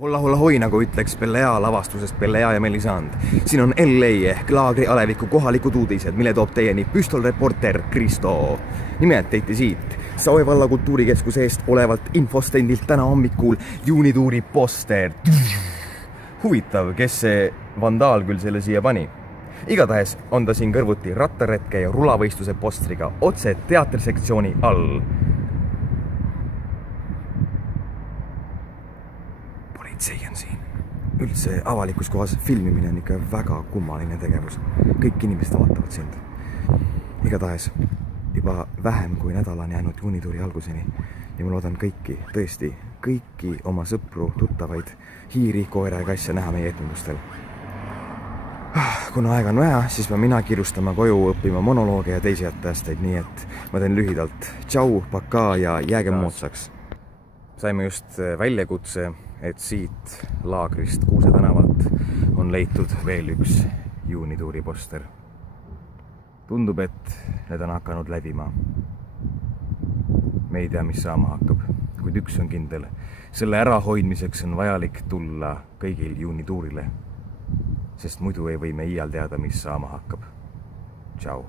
Holla hoi, nagu ütleks Pelea lavastusest Pelea ja Melisand. Siin on LA ehk Laagri aleviku kohalikud uudised, mille toob teieni püstolreporter Kristo. Nimelt teiti siit Saue valla kultuurikeskuse eest olevalt infostendilt täna hommikul juunituuri poster. Huvitav, kes see vandaal küll selle siia pani. Igatahes on ta siin kõrvuti rattaretke ja rulavõistluse postriga otse teatrisektsiooni all. Politsei on siin. Üldse avalikus kohas filmimine on ikka väga kummaline tegevus. Kõik inimesed vaatavad sind. Igatahes juba vähem kui nädal on jäänud juunituuri alguseni ja ma loodan tõesti kõiki oma sõpru, tuttavaid, hiiri, koera ja kasse näha meie etendustel. Kuna aega on vaja, siis pean mina kirustama koju, õppima monolooge ja teisi jätteasteid, nii et ma teen lühidalt. Tšau, pakaa ja jääge moodsaks. Saime just väljakutse, et siit Laagrist Kuuse tänavalt on leitud veel üks juunituuri poster. Tundub, et need on hakanud läbima. Me ei tea, mis saama hakkab, kuid üks on kindel. Selle ärahoidmiseks on vajalik tulla kõigil juunituurile, sest muidu ei või me iial teada, mis saama hakkab. Tšau.